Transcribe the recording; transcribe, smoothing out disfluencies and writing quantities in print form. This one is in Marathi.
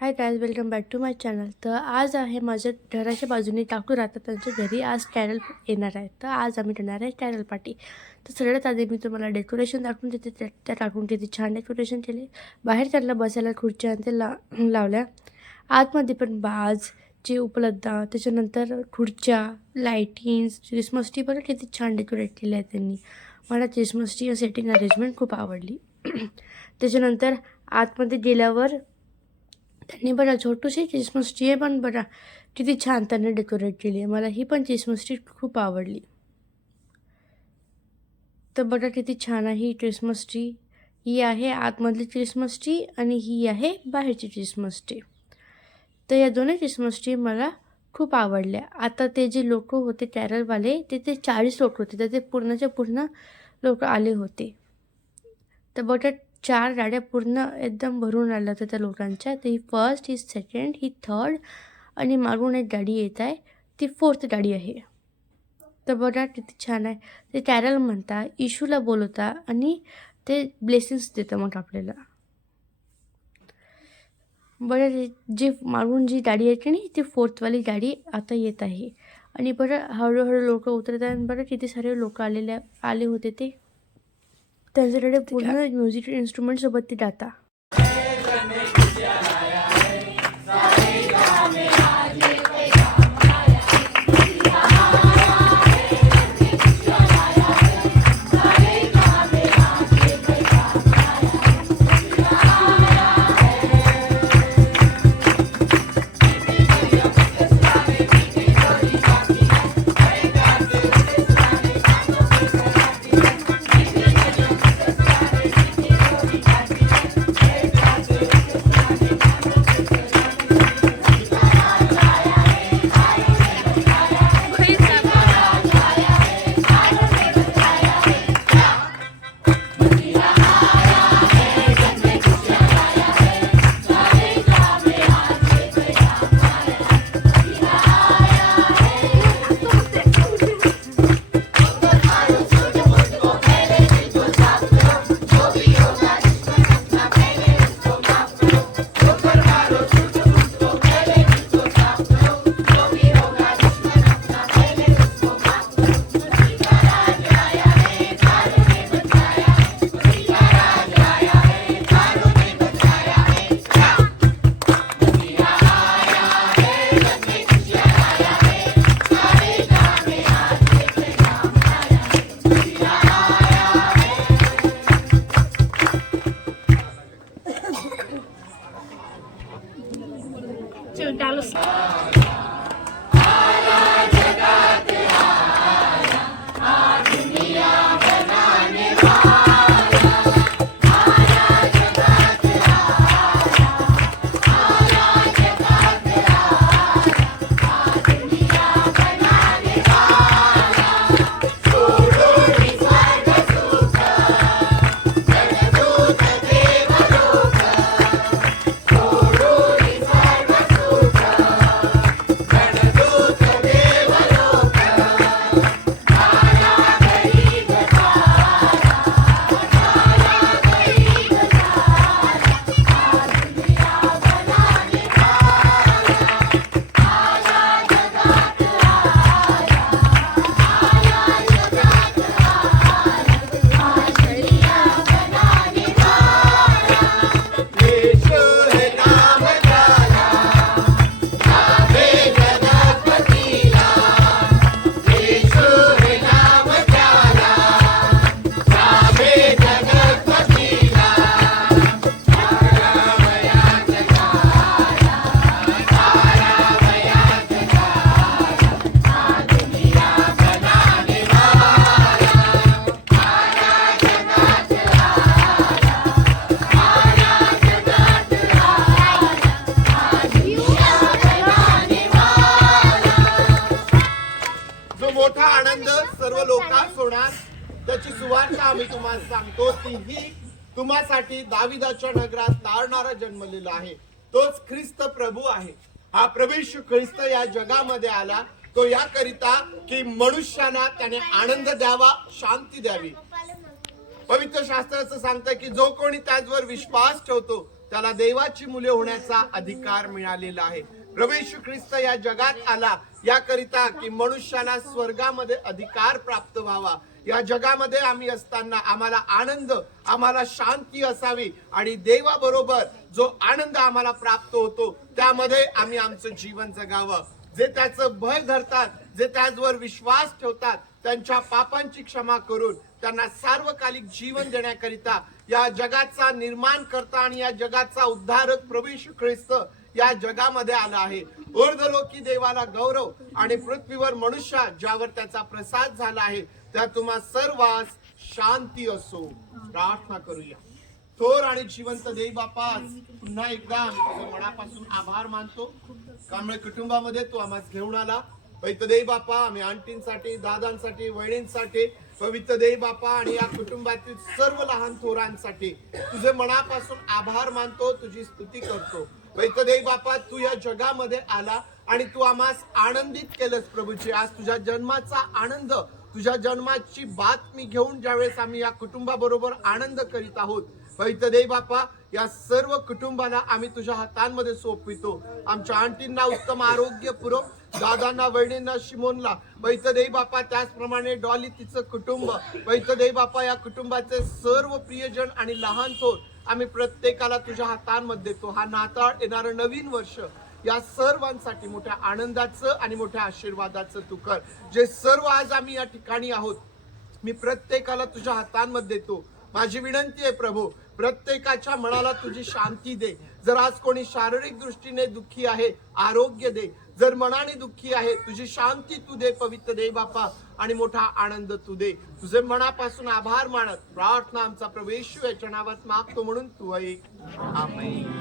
High guys, welcome back to my channel. तर आज आहे माझ्या घराच्या बाजूने काकू राहतात, त्यांच्या घरी आज कॅरल येणार आहे. तर आज आम्ही ठरणार आहे कॅरल पार्टी. तर सगळ्यात आधी मी तुम्हाला डेकोरेशन दाखवून देते. त्या काकून किती छान डेकोरेशन केले. बाहेर त्यांना बसायला खुर्च्या आणि ते लावल्या. आतमध्ये पण बाजचे उपलब्ध, त्याच्यानंतर खुर्च्या, लाईटिंग्स, क्रिसमस ट्री पण किती छान डेकोरेट केले आहे त्यांनी. मला क्रिसमस ट्री सेटिंग अरेंजमेंट खूप आवडली. त्याच्यानंतर आतमध्ये गेल्यावर त्यांनी बघा छोटीशी क्रिसमस ट्री आहे, पण बघा किती छान त्यांनी डेकोरेट केली आहे. मला ही पण क्रिसमस ट्री खूप आवडली. तर बघा किती छान आहे ही क्रिसमस ट्री. ही आहे आतमधली क्रिसमस ट्री आणि ही आहे बाहेरची क्रिसमस ट्री. तर या दोन्ही क्रिसमस ट्री मला खूप आवडल्या. आता ते जे लोक होते कॅरलवाले, ते 40 लोक होते. तर ते पूर्णच्या पूर्ण लोक आले होते. तर बघा 4 गाड्या पूर्ण एकदम भरून आल्या होत्या त्या लोकांच्या. तर ही फर्स्ट, ही सेकंड, ही थर्ड आणि मागून एक गाडी येत आहे, ती फोर्थ गाडी आहे. तर बघा किती छान आहे. ते कॅरल म्हणता, इशूला बोलवता आणि ते ब्लेसिंग्स देतं मग आपल्याला. बरं, जी मागून जी गाडी आहे की नाही, ती फोर्थवाली गाडी आता येत आहे. आणि बरं हळूहळू लोक उतरत आहेत. बरं किती सारे लोक आले होते ते. त्यांच्याकडे पूर्ण म्युझिक इन्स्ट्रुमेंटसोबत ते गाता. मोठा आनंद सर्व लोकांस होणार त्याची सुवार्ता आम्ही तुम्हाला सांगतो. तीही तुम्हासाठी दाविदाच्या नगरात नारणारा जन्मलेला आहे. तोच ख्रिस्त प्रभू आहे. हा प्रभू येशू ख्रिस्त या जगामध्ये आला तो याकरिता की मनुष्यांना त्याने आनंद द्यावा, शांती द्यावी. पवित्र शास्त्राचं सांगतं की जो कोणी त्याचवर विश्वास ठेवतो त्याला देवाची मुले होण्याचा अधिकार मिळालेला आहे. प्रभू येशू ख्रिस्त या जगात आला याकरिता की मनुष्याला स्वर्गामध्ये अधिकार प्राप्त व्हावा. या जगामध्ये आम्ही असताना आम्हाला आनंद, आम्हाला शांती असावी आणि देवाबरोबर जो आनंद आम्हाला प्राप्त होतो त्यामध्ये आम्ही आमचं जीवन जगावं. जे त्याचं भय धरतात, जे त्याचवर विश्वास ठेवतात, त्यांच्या पापांची क्षमा करून त्यांना सार्वकालिक जीवन देण्याकरिता या जगाचा निर्माण करता आणि या जगाचा उद्धारक प्रभू येशू ख्रिस्त या जगामध्ये आला आहे. ऊर्ध्वलोकी देवाला गौरव आणि पृथ्वीवर मनुष्य ज्यावर त्याचा प्रसाद झाला आहे त्या तुम्हा सर्वांस शांती असो. प्रार्थना करूया. थोर आणि जिवंत देव बापा, पुन्हा एकदा आम्ही तुझं मनापासून आभार मानतो. कांबळे कुटुंबामध्ये तू आम्हाला घेऊन आला. पवित्र देव बापा, आम्ही आंटींसाठी, दादांसाठी, वहिनींसाठी, पवित्र देव बापा आणि या कुटुंबातील सर्व लहान थोरांसाठी तुझे मनापासून आभार मानतो, तुझी स्तुती करतो. पवित्र देव बापा, तू या जगामध्ये आला आणि तू आम्हास आनंदित केलंस प्रभूजी. आज तुझ्या जन्माचा आनंद, तुझ्या जन्माची बातमी घेऊन ज्यावेळेस आम्ही या कुटुंबाबरोबर आनंद करीत आहोत, पवित्र देव बापा, या सर्व कुटुंबाला आम्ही तुझ्या हातांमध्ये सोपवितो. आमच्या आंटींना उत्तम आरोग्य पुरव, दादांना, वहिनींना, शिमोनला, पवित्र देव बापा, त्याचप्रमाणे डॉली तिचं कुटुंब, पवित्र देव बापा, या कुटुंबाचे सर्व प्रियजन आणि लहान थोर आम्ही प्रत्येकाला तुझ्या हातांमध्ये देतो. हा नाताळ, येणारं नवीन वर्ष या सर्वांसाठी मोठ्या आनंदाचं आणि मोठ्या आशीर्वादाचं तू कर. जे सर्व आज आम्ही या ठिकाणी आहोत, मी प्रत्येकाला तुझ्या हातांमध्ये देतो. माझी विनंती आहे प्रभू, प्रत्येकाच्या मनाला तुझी शांती दे. जर आज कोणी शारीरिक दृष्टीने दुःखी आहे, आरोग्य दे. जर मनाने दुःखी आहे, तुझी शांती तू दे पवित्र देव बापा आणि मोठा आनंद तू दे. तुझे मनापासून आभार मानत प्रार्थना आमचा प्रभू येशू याच्या नावात मागतो म्हणून तू ऐक. आमेन.